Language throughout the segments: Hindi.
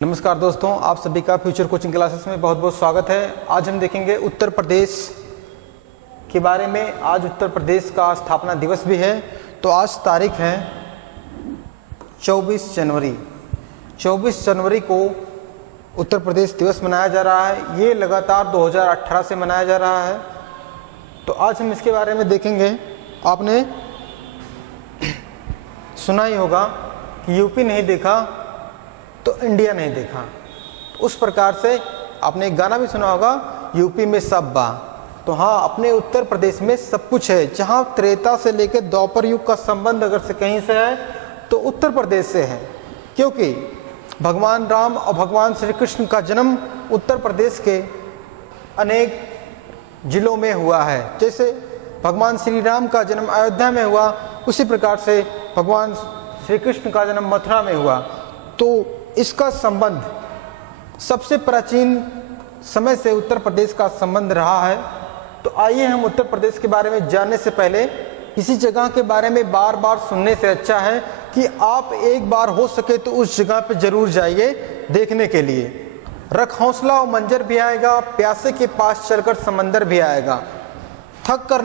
नमस्कार दोस्तों, आप सभी का फ्यूचर कोचिंग क्लासेस में बहुत बहुत स्वागत है। आज हम देखेंगे उत्तर प्रदेश के बारे में। आज उत्तर प्रदेश का स्थापना दिवस भी है। तो आज तारीख है 24 जनवरी। 24 जनवरी को उत्तर प्रदेश दिवस मनाया जा रहा है। ये लगातार 2018 से मनाया जा रहा है। तो आज हम इसके बारे में देखेंगे। आपने सुना ही होगा कि यूपी नहीं देखा तो इंडिया नहीं देखा। उस प्रकार से आपने एक गाना भी सुना होगा, यूपी में सब बा। तो हाँ, अपने उत्तर प्रदेश में सब कुछ है। जहाँ त्रेता से लेकर द्वापर युग का संबंध अगर से कहीं से है तो उत्तर प्रदेश से है, क्योंकि भगवान राम और भगवान श्री कृष्ण का जन्म उत्तर प्रदेश के अनेक जिलों में हुआ है। जैसे भगवान श्री राम का जन्म अयोध्या में हुआ, उसी प्रकार से भगवान श्री कृष्ण का जन्म मथुरा में हुआ। तो इसका संबंध सबसे प्राचीन समय से उत्तर प्रदेश का संबंध रहा है। तो आइए हम उत्तर प्रदेश के बारे में जानने से पहले किसी जगह के बारे में बार बार सुनने से अच्छा है कि आप एक बार हो सके तो उस जगह पर जरूर जाइए देखने के लिए। रख हौसला और मंजर भी आएगा, प्यासे के पास चलकर समंदर भी आएगा। थक कर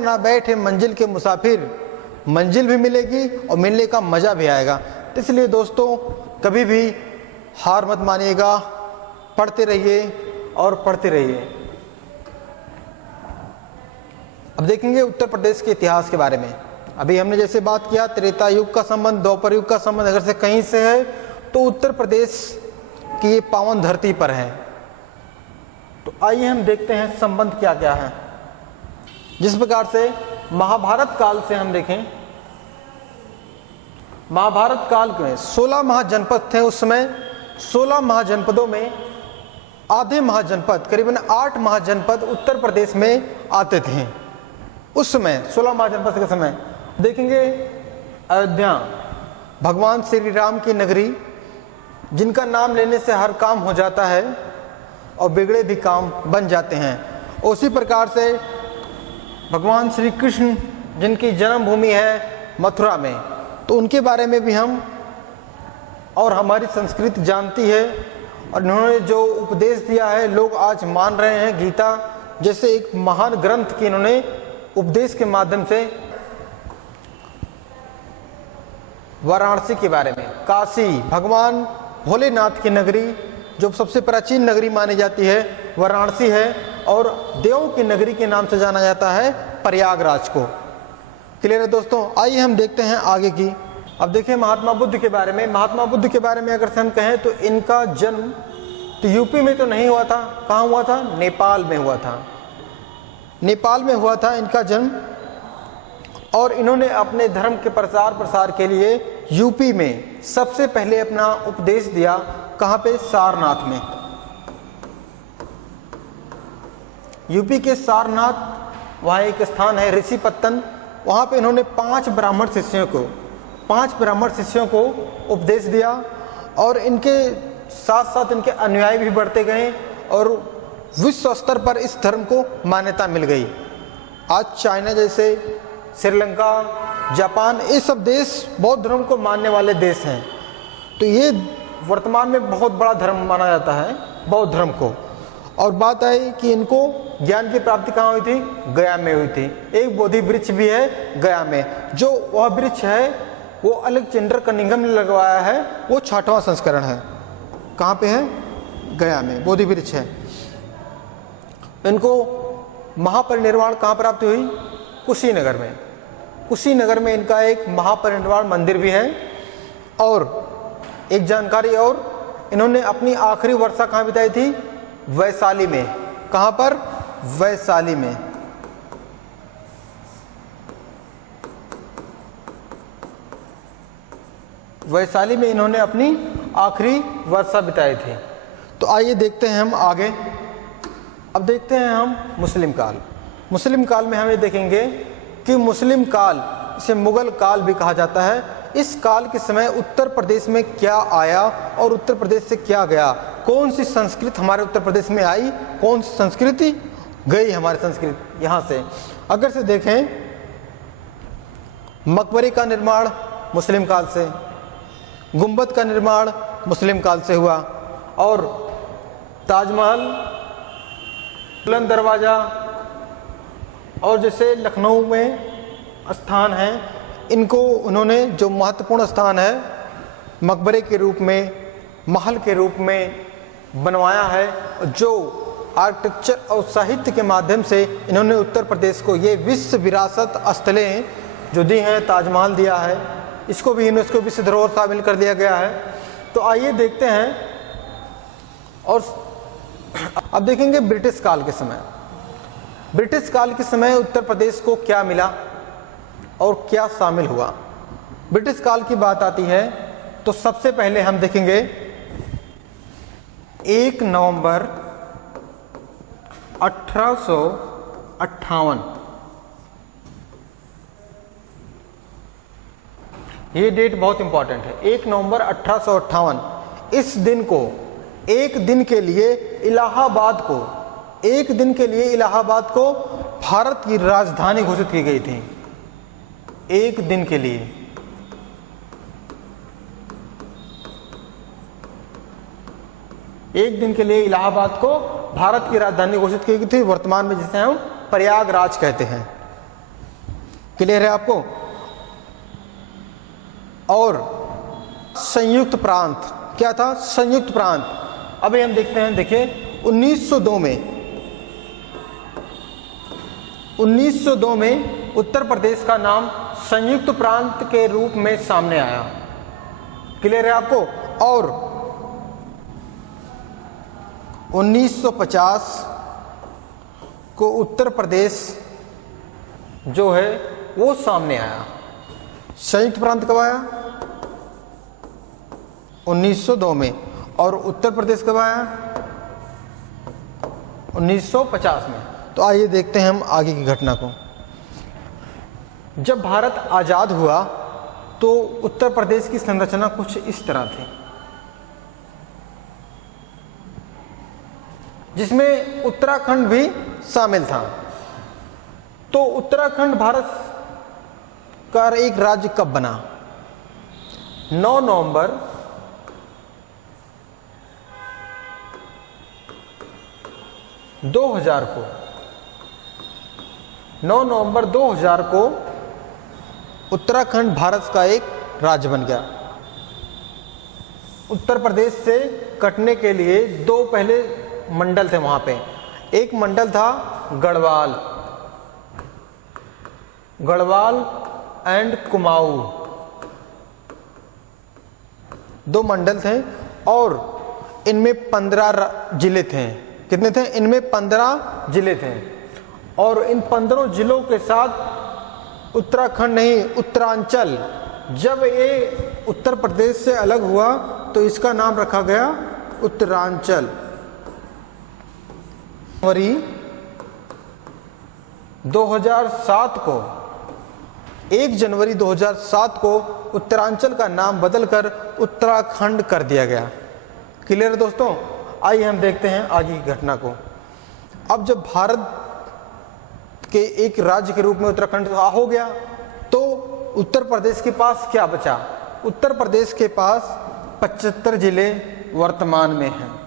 ना बैठ मंजिल के मुसाफिर, मंजिल भी मिलेगी और मिलने का मजा भी आएगा। इसलिए दोस्तों, कभी भी हार मत मानिएगा, पढ़ते रहिए और पढ़ते रहिए। अब देखेंगे उत्तर प्रदेश के इतिहास के बारे में। अभी हमने जैसे बात किया, त्रेता युग का संबंध, द्वापर युग का संबंध अगर से कहीं से है तो उत्तर प्रदेश की ये पावन धरती पर है। तो आइए हम देखते हैं संबंध क्या क्या है। जिस प्रकार से महाभारत काल से हम देखें, महाभारत काल में 16 महाजनपद थे। उस समय 16 महाजनपदों में आधे महाजनपद, करीबन 8 महाजनपद उत्तर प्रदेश में आते थे। उस समय 16 महाजनपद के समय देखेंगे अयोध्या, भगवान श्री राम की नगरी, जिनका नाम लेने से हर काम हो जाता है और बिगड़े भी काम बन जाते हैं। उसी प्रकार से भगवान श्री कृष्ण जिनकी जन्मभूमि है मथुरा में, तो उनके बारे में भी हम और हमारी संस्कृति जानती है। और इन्होंने जो उपदेश दिया है, लोग आज मान रहे हैं। गीता जैसे एक महान ग्रंथ की इन्होंने उपदेश के माध्यम से वाराणसी के बारे में, काशी, भगवान भोलेनाथ की नगरी जो सबसे प्राचीन नगरी मानी जाती है वाराणसी है, और देवों की नगरी के नाम से जाना जाता है प्रयागराज को। क्लियर है दोस्तों? आइए हम देखते हैं आगे की। अब देखिए महात्मा बुद्ध के बारे में। महात्मा बुद्ध के बारे में अगर से हम कहें तो इनका जन्म तो यूपी में तो नहीं हुआ था। कहाँ हुआ था? नेपाल में हुआ था। नेपाल में हुआ था इनका जन्म। और इन्होंने अपने धर्म के प्रचार प्रसार के लिए यूपी में सबसे पहले अपना उपदेश दिया। कहाँ पे? सारनाथ में। यूपी के सारनाथ, वहाँ एक स्थान है ऋषिपत्तन। वहाँ पे इन्होंने 5 ब्राह्मण शिष्यों को उपदेश दिया। और इनके साथ साथ इनके अनुयायी भी बढ़ते गए और विश्व स्तर पर इस धर्म को मान्यता मिल गई। आज चाइना जैसे, श्रीलंका, जापान, ये सब देश बौद्ध धर्म को मानने वाले देश हैं। तो ये वर्तमान में बहुत बड़ा धर्म माना जाता है बौद्ध धर्म को। और बात आई कि इनको ज्ञान की प्राप्ति कहाँ हुई थी? गया में हुई थी। एक बोधि वृक्ष भी है गया में। जो वह वृक्ष है वो अलेक्जेंडर कनिंघम ने लगवाया है। वो 6वां संस्करण है। कहाँ पे है? गया में बोधि वृक्ष है। इनको महापरिनिर्वाण कहाँ प्राप्ति हुई? कुशीनगर में। कुशीनगर में इनका एक महापरिनिर्वाण मंदिर भी है। और एक जानकारी और, इन्होंने अपनी आखिरी वर्षा कहाँ बिताई थी? वैशाली में। कहाँ पर? वैशाली में। वैशाली में इन्होंने अपनी आखिरी वर्षा बिताई थी। तो आइए देखते हैं हम आगे। अब देखते हैं हम मुस्लिम काल। मुस्लिम काल में हमें देखेंगे कि मुस्लिम काल, इसे मुगल काल भी कहा जाता है। इस काल के समय उत्तर प्रदेश में क्या आया और उत्तर प्रदेश से क्या गया, कौन सी संस्कृति हमारे उत्तर प्रदेश में आई, कौन सी संस्कृति गई हमारी संस्कृति यहाँ से। अगर से देखें, मकबरे का निर्माण मुस्लिम काल से, गुंबद का निर्माण मुस्लिम काल से हुआ। और ताजमहल, बुलंद दरवाज़ा और जैसे लखनऊ में स्थान हैं, इनको उन्होंने जो महत्वपूर्ण स्थान है मकबरे के रूप में, महल के रूप में बनवाया है, जो आर्किटेक्चर और साहित्य के माध्यम से इन्होंने उत्तर प्रदेश को ये विश्व विरासत स्थलें जो दी हैं, ताजमहल दिया है, इसको भी यूनेस्को विश्व धरोहर शामिल कर दिया गया है। तो आइए देखते हैं। और अब देखेंगे ब्रिटिश काल के समय। ब्रिटिश काल के समय उत्तर प्रदेश को क्या मिला और क्या शामिल हुआ। ब्रिटिश काल की बात आती है तो सबसे पहले हम देखेंगे 1 नवंबर 1858, ये डेट बहुत इंपॉर्टेंट है। 1 नवंबर 1858, इस दिन को एक दिन के लिए इलाहाबाद को भारत की राजधानी घोषित की गई थी। एक दिन के लिए इलाहाबाद को भारत की राजधानी घोषित की गई थी, वर्तमान में जिसे हम प्रयागराज कहते हैं। क्लियर है आपको। और संयुक्त प्रांत क्या था? संयुक्त प्रांत। अभी हम देखते हैं, देखिए 1902 में उत्तर प्रदेश का नाम संयुक्त प्रांत के रूप में सामने आया। क्लियर है आपको। और 1950 को उत्तर प्रदेश जो है वो सामने आया। संयुक्त प्रांत कब आया? 1902 में। और उत्तर प्रदेश कब आया? 1950 में। तो आइए देखते हैं हम आगे की घटना को। जब भारत आज़ाद हुआ तो उत्तर प्रदेश की संरचना कुछ इस तरह थी, जिसमें उत्तराखंड भी शामिल था। तो उत्तराखंड भारत का एक राज्य कब बना? 9 नवंबर 2000 को 9 नवंबर 2000 को उत्तराखंड भारत का एक राज्य बन गया। उत्तर प्रदेश से कटने के लिए 2 पहले मंडल थे वहां पे। एक मंडल था गढ़वाल एंड कुमाऊं, 2 मंडल थे। और इनमें 15 जिले थे। कितने थे? इनमें 15 जिले थे। और इन 15 जिलों के साथ उत्तराखंड नहीं, उत्तरांचल, जब ये उत्तर प्रदेश से अलग हुआ तो इसका नाम रखा गया उत्तरांचल। जनवरी 2007 को 1 जनवरी 2007 को उत्तरांचल का नाम बदलकर उत्तराखंड कर दिया गया। क्लियर है दोस्तों। आइए हम देखते हैं आगे की घटना को। अब जब भारत के एक राज्य के रूप में उत्तराखंड हो गया तो उत्तर प्रदेश के पास क्या बचा? उत्तर प्रदेश के पास 75 जिले वर्तमान में हैं।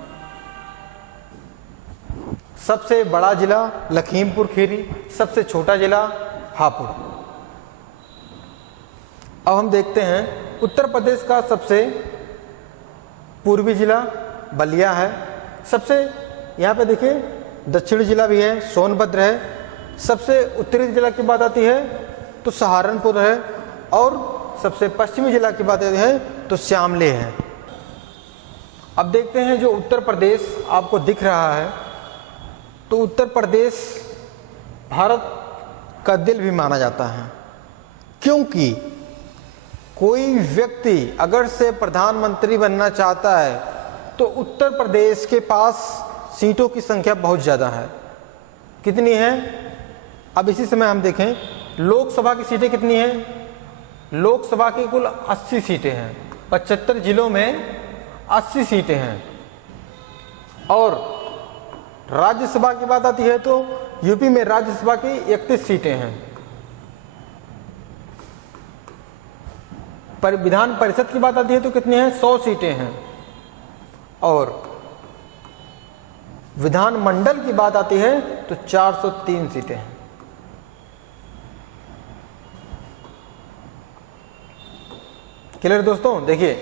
सबसे बड़ा जिला लखीमपुर खीरी, सबसे छोटा जिला हापुड़। अब हम देखते हैं उत्तर प्रदेश का सबसे पूर्वी जिला बलिया है। सबसे यहाँ पे देखिए दक्षिणी जिला भी है, सोनभद्र है। सबसे उत्तरी जिला की बात आती है तो सहारनपुर है। और सबसे पश्चिमी जिला की बात आती है तो श्यामले है। अब देखते हैं जो उत्तर प्रदेश आपको दिख रहा है, तो उत्तर प्रदेश भारत का दिल भी माना जाता है, क्योंकि कोई व्यक्ति अगर से प्रधानमंत्री बनना चाहता है तो उत्तर प्रदेश के पास सीटों की संख्या बहुत ज़्यादा है। कितनी है? अब इसी समय हम देखें लोकसभा की सीटें कितनी हैं। लोकसभा की कुल 80 सीटें हैं। 75 जिलों में 80 सीटें हैं। और राज्यसभा की बात आती है तो यूपी में राज्यसभा की 31 सीटें हैं। पर विधान परिषद की बात आती है तो कितनी हैं? 100 सीटें हैं। और विधानमंडल की बात आती है तो 403 सीटें हैं। क्लियर दोस्तों? देखिए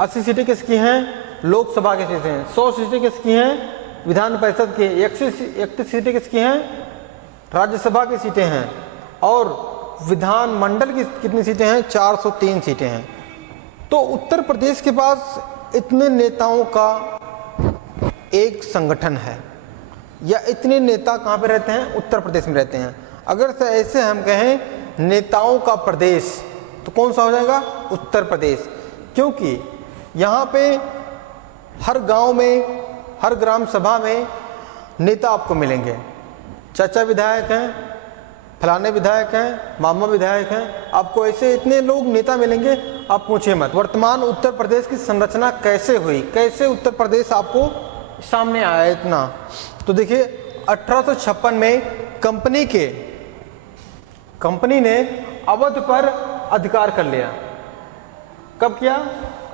80 सीटें किसकी हैं? लोकसभा की सीटें हैं। 100 सीटें किसकी हैं? विधान परिषद की। 31 सीटें किसकी हैं? राज्यसभा की सीटें हैं। और विधानमंडल की कितनी सीटें हैं? 403 सीटें हैं। तो उत्तर प्रदेश के पास इतने नेताओं का एक संगठन है, या इतने नेता कहाँ पे रहते हैं? उत्तर प्रदेश में रहते हैं। अगर से ऐसे हम कहें नेताओं का प्रदेश, तो कौन सा हो जाएगा? उत्तर प्रदेश। क्योंकि यहाँ पे हर गांव में, हर ग्राम सभा में नेता आपको मिलेंगे। चाचा विधायक हैं, फलाने विधायक हैं, मामा विधायक हैं, आपको ऐसे इतने लोग नेता मिलेंगे, आप पूछिए मत। वर्तमान उत्तर प्रदेश की संरचना कैसे हुई, कैसे उत्तर प्रदेश आपको सामने आया इतना? तो देखिए 1856 में कंपनी ने अवध पर अधिकार कर लिया। कब किया?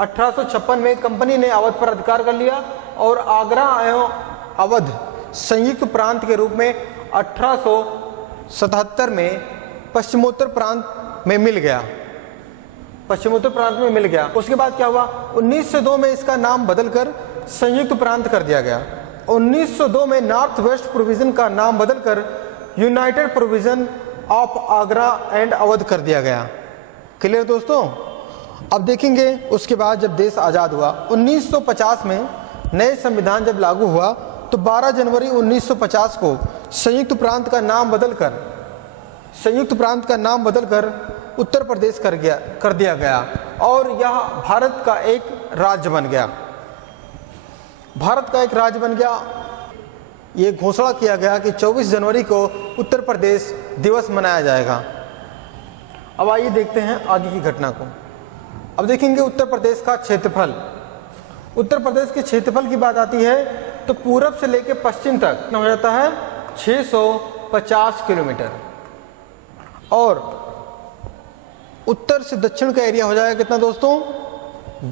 1856 में कंपनी ने अवध पर अधिकार कर लिया और आगरा एवं अवध संयुक्त प्रांत के रूप में 1877 में पश्चिमोत्तर प्रांत में मिल गया। उसके बाद क्या हुआ? 1902 में इसका नाम बदलकर संयुक्त प्रांत कर दिया गया। 1902 में नॉर्थ वेस्ट प्रोविजन का नाम बदलकर United provision of Agra and Awadh कर दिया गया। क्लियर दोस्तों? अब देखेंगे उसके बाद जब देश आज़ाद हुआ 1950 में नए संविधान जब लागू हुआ तो 12 जनवरी 1950 को संयुक्त प्रांत का नाम बदलकर उत्तर प्रदेश कर दिया गया और यह भारत का एक राज्य बन गया। ये घोषणा किया गया कि 24 जनवरी को उत्तर प्रदेश दिवस मनाया जाएगा। अब आइए देखते हैं आगे की घटना को। अब देखेंगे उत्तर प्रदेश का क्षेत्रफल। उत्तर प्रदेश के क्षेत्रफल की बात आती है तो पूरब से लेकर पश्चिम तक हो जाता है 650 किलोमीटर और उत्तर से दक्षिण का एरिया हो जाएगा कितना दोस्तों?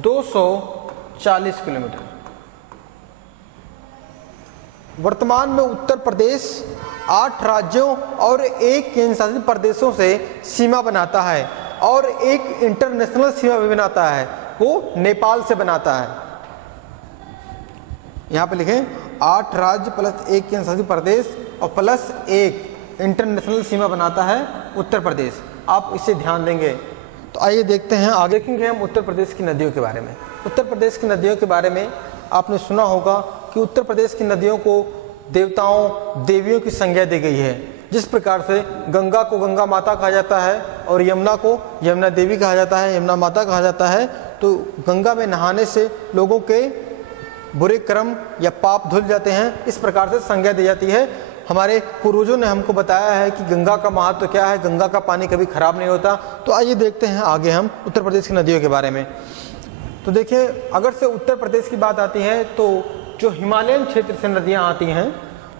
240 किलोमीटर। वर्तमान में उत्तर प्रदेश 8 राज्यों और 1 केंद्र शासित प्रदेशों से सीमा बनाता है और एक इंटरनेशनल सीमा भी बनाता है, वो नेपाल से बनाता है। यहाँ पे लिखें 8 राज्य प्लस 1 केंद्र शासित प्रदेश और प्लस 1 इंटरनेशनल सीमा बनाता है उत्तर प्रदेश। आप इसे ध्यान देंगे। तो आइए देखते हैं आगे। देखेंगे हम उत्तर प्रदेश की नदियों के बारे में। उत्तर प्रदेश की नदियों के बारे में आपने सुना होगा कि उत्तर प्रदेश की नदियों को देवताओं देवियों की संज्ञा दी गई है। जिस प्रकार से गंगा को गंगा माता कहा जाता है और यमुना को यमुना देवी कहा जाता है, यमुना माता कहा जाता है, तो गंगा में नहाने से लोगों के बुरे कर्म या पाप धुल जाते हैं। इस प्रकार से संज्ञा दी जाती है। हमारे पूर्वजों ने हमको बताया है कि गंगा का महत्व क्या है, गंगा का पानी कभी खराब नहीं होता। तो आइए देखते हैं आगे हम उत्तर प्रदेश की नदियों के बारे में। तो देखिए अगर से उत्तर प्रदेश की बात आती है तो जो हिमालयन क्षेत्र से नदियां आती हैं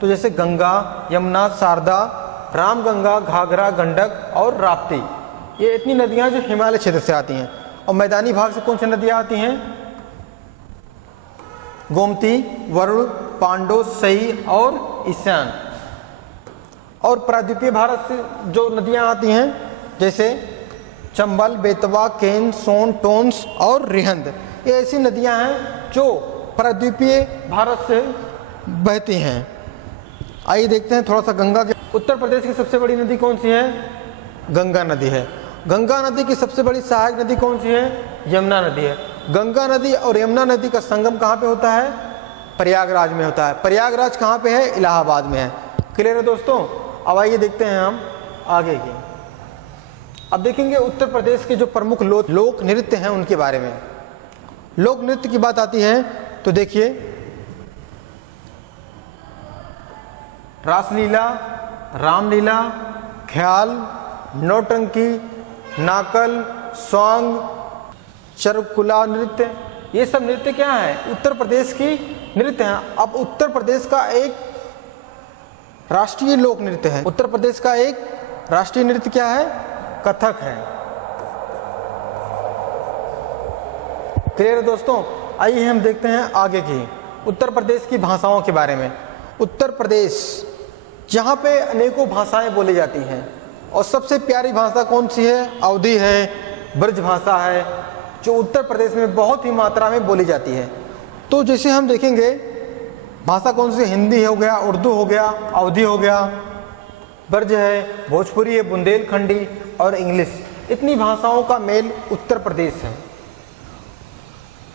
तो जैसे गंगा, यमुना, शारदा, रामगंगा, घाघरा, गंडक और राप्ती, ये इतनी नदियां जो हिमालय क्षेत्र से आती हैं। और मैदानी भाग से कौन सी नदियां आती हैं? गोमती, वरुण, पांडव, सही और ईशान। और प्रायद्वीपीय भारत से जो नदियां आती हैं जैसे चंबल, बेतवा, केन, सोन, टोंस और रिहंद, ये ऐसी नदियां हैं जो प्रायद्वीपीय भारत से बहती हैं। आइए देखते हैं थोड़ा सा गंगा के। उत्तर प्रदेश की सबसे बड़ी नदी कौन सी है? गंगा नदी है। गंगा नदी की सबसे बड़ी सहायक नदी कौन सी है? यमुना नदी है। गंगा नदी और यमुना नदी का संगम कहाँ पे होता है? प्रयागराज में होता है। प्रयागराज कहाँ पे है? इलाहाबाद में है। क्लियर है दोस्तों? अब आइए देखते हैं हम आगे की। अब देखेंगे उत्तर प्रदेश के जो प्रमुख लोक नृत्य हैं उनके बारे में। लोक नृत्य की बात आती है तो देखिए रासलीला, रामलीला, ख्याल, नौटंकी, नाकल, स्वांग, चरकुला नृत्य, ये सब नृत्य क्या है? उत्तर प्रदेश की नृत्य हैं। अब उत्तर प्रदेश का एक राष्ट्रीय लोक नृत्य है। उत्तर प्रदेश का एक राष्ट्रीय नृत्य क्या है? कथक है। क्लियर है दोस्तों? आइए हम देखते हैं आगे की उत्तर प्रदेश की भाषाओं के बारे में। उत्तर प्रदेश जहाँ पे अनेकों भाषाएं बोली जाती हैं और सबसे प्यारी भाषा कौन सी है? अवधी है, ब्रज भाषा है, जो उत्तर प्रदेश में बहुत ही मात्रा में बोली जाती है। तो जैसे हम देखेंगे भाषा कौन सी, हिंदी हो गया, उर्दू हो गया, अवधी हो गया, ब्रज है, भोजपुरी है, बुंदेलखंडी और इंग्लिश, इतनी भाषाओं का मेल उत्तर प्रदेश है।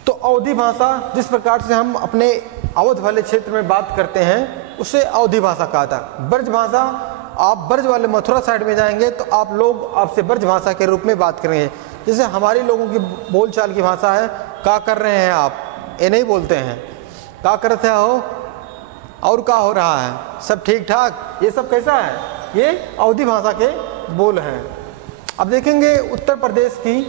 तो अवधी भाषा जिस प्रकार से हम अपने अवध वाले क्षेत्र में बात करते हैं उसे अवधी भाषा कहा था। ब्रज भाषा, आप ब्रज वाले मथुरा साइड में जाएंगे तो आप लोग आपसे ब्रज भाषा के रूप में बात करेंगे। जैसे हमारी लोगों की बोलचाल की भाषा है, क्या कर रहे हैं आप, ये नहीं बोलते हैं, क्या करते हो और क्या हो रहा है, सब ठीक ठाक, ये सब कैसा है, ये अवधी भाषा के बोल हैं। अब देखेंगे उत्तर प्रदेश की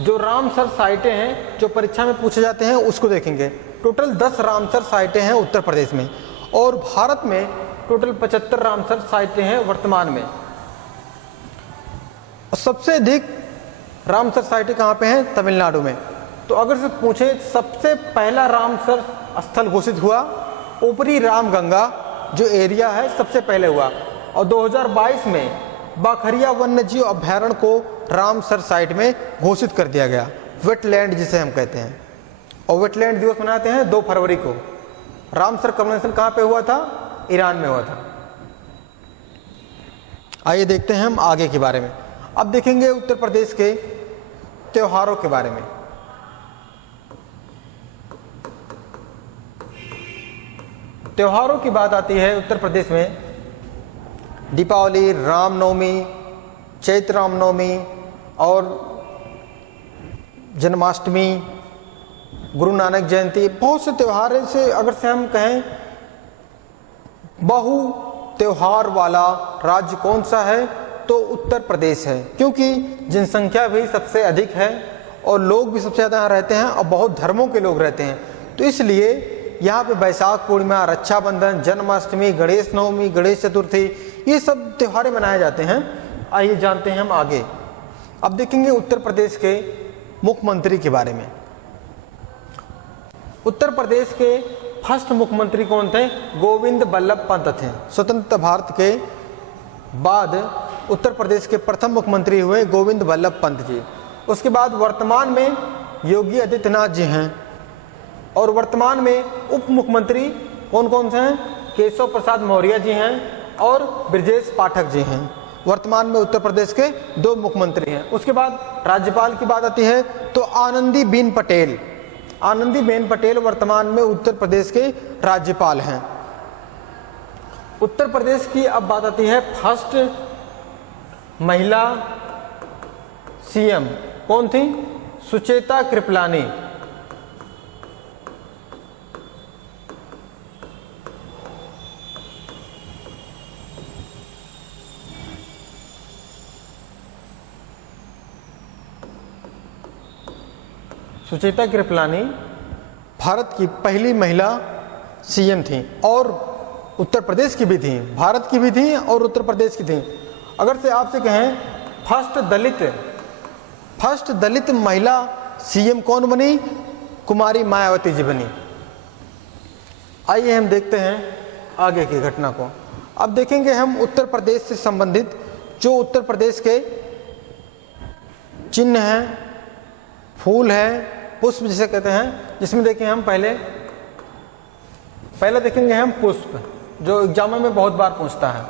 जो रामसर साइटें हैं जो परीक्षा में पूछे जाते हैं उसको देखेंगे। टोटल 10 रामसर साइटें हैं उत्तर प्रदेश में और भारत में टोटल 75 रामसर साइटें हैं वर्तमान में। और सबसे अधिक रामसर साइटें कहाँ पे हैं? तमिलनाडु में। तो अगर से पूछे सबसे पहला रामसर स्थल घोषित हुआ ऊपरी रामगंगा जो एरिया है सबसे पहले हुआ और 2022 में बाखरिया वन्यजीव अभ्यारण्य को रामसर साइट में घोषित कर दिया गया, वेटलैंड जिसे हम कहते हैं। और वेटलैंड दिवस मनाते हैं 2 फरवरी को। रामसर कन्वेंशन कहाँ पे हुआ था? ईरान में हुआ था। आइए देखते हैं हम आगे के बारे में। अब देखेंगे उत्तर प्रदेश के त्योहारों के बारे में। त्योहारों की बात आती है उत्तर प्रदेश में, दीपावली, रामनवमी, चैत्र रामनवमी और जन्माष्टमी, गुरु नानक जयंती, बहुत से त्यौहार से अगर से हम कहें बहु त्यौहार वाला राज्य कौन सा है तो उत्तर प्रदेश है, क्योंकि जनसंख्या भी सबसे अधिक है और लोग भी सबसे ज़्यादा रहते हैं और बहुत धर्मों के लोग रहते हैं। तो इसलिए यहाँ पे बैसाख पूर्णिमा, रक्षाबंधन, जन्माष्टमी, गणेश नवमी, गणेश चतुर्थी, ये सब त्यौहार मनाए जाते हैं। आइए जानते हैं हम आगे। अब देखेंगे उत्तर प्रदेश के मुख्यमंत्री के बारे में। उत्तर प्रदेश के फर्स्ट मुख्यमंत्री कौन थे? गोविंद बल्लभ पंत थे। स्वतंत्र भारत के बाद उत्तर प्रदेश के प्रथम मुख्यमंत्री हुए गोविंद बल्लभ पंत जी। उसके बाद वर्तमान में योगी आदित्यनाथ जी हैं और वर्तमान में उप मुख्यमंत्री कौन कौन से हैं? केशव प्रसाद मौर्य जी हैं और ब्रजेश पाठक जी हैं। वर्तमान में उत्तर प्रदेश के 2 मुख्यमंत्री हैं। उसके बाद राज्यपाल की बात आती है तो आनंदीबेन पटेल, आनंदीबेन पटेल वर्तमान में उत्तर प्रदेश के राज्यपाल हैं। उत्तर प्रदेश की अब बात आती है फर्स्ट महिला सीएम कौन थी? सुचेता कृपलानी। सुचेता कृपलानी भारत की पहली महिला सीएम थी और उत्तर प्रदेश की भी थी, भारत की भी थी और उत्तर प्रदेश की थी। अगर से आपसे कहें फर्स्ट दलित महिला सीएम कौन बनी? कुमारी मायावती जी बनी। आइए हम देखते हैं आगे की घटना को। अब देखेंगे हम उत्तर प्रदेश से संबंधित जो उत्तर प्रदेश के चिन्ह हैं, फूल है, पुष्प जिसे कहते हैं, जिसमें देखें हम पहले देखेंगे हम पुष्प, जो एग्जाम में बहुत बार पूछता है।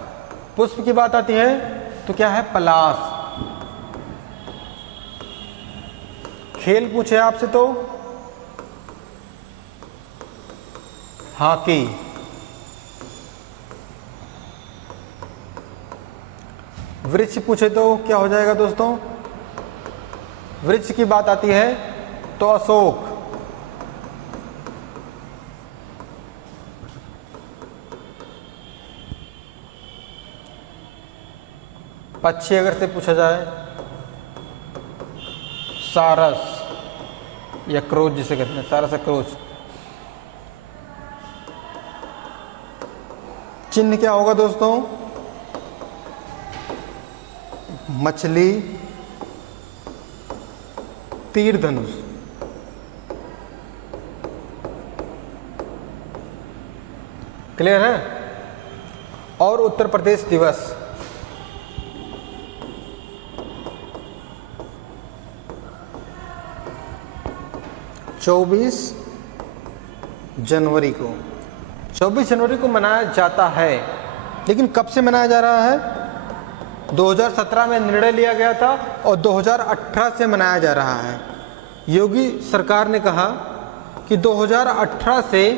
पुष्प की बात आती है तो क्या है? पलाश। खेल पूछे आपसे तो हॉकी। वृक्ष पूछे तो क्या हो जाएगा दोस्तों? वृक्ष की बात आती है तो अशोक। पक्षी अगर से पूछा जाए सारस या क्रोच जिसे कहते हैं, सारस या क्रोच। चिन्ह क्या होगा दोस्तों? मछली, तीर धनुष। क्लियर है। और उत्तर प्रदेश दिवस 24 जनवरी को 24 जनवरी को मनाया जाता है। लेकिन कब से मनाया जा रहा है? 2017 में निर्णय लिया गया था और 2018 से मनाया जा रहा है। योगी सरकार ने कहा कि 2018 से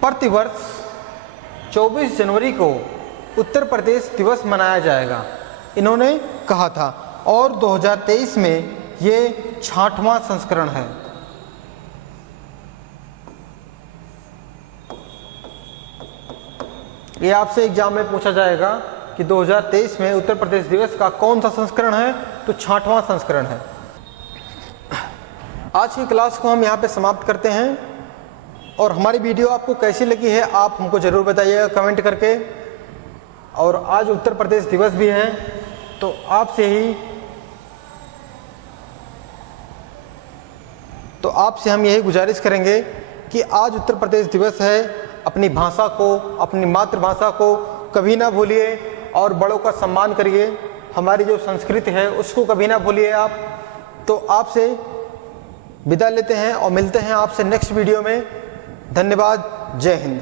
प्रतिवर्ष 24 जनवरी को उत्तर प्रदेश दिवस मनाया जाएगा, इन्होंने कहा था। और 2023 में ये 66वां संस्करण है। ये आपसे एग्जाम में पूछा जाएगा कि 2023 में उत्तर प्रदेश दिवस का कौन सा संस्करण है, तो 66वां संस्करण है। आज की क्लास को हम यहाँ पे समाप्त करते हैं। और हमारी वीडियो आपको कैसी लगी है आप हमको ज़रूर बताइएगा कमेंट करके। और आज उत्तर प्रदेश दिवस भी है, तो आपसे हम यही गुजारिश करेंगे कि आज उत्तर प्रदेश दिवस है, अपनी भाषा को, अपनी मातृभाषा को कभी ना भूलिए और बड़ों का सम्मान करिए। हमारी जो संस्कृति है उसको कभी ना भूलिए आप। तो आपसे विदा लेते हैं और मिलते हैं आपसे नेक्स्ट वीडियो में। धन्यवाद। जय हिंद।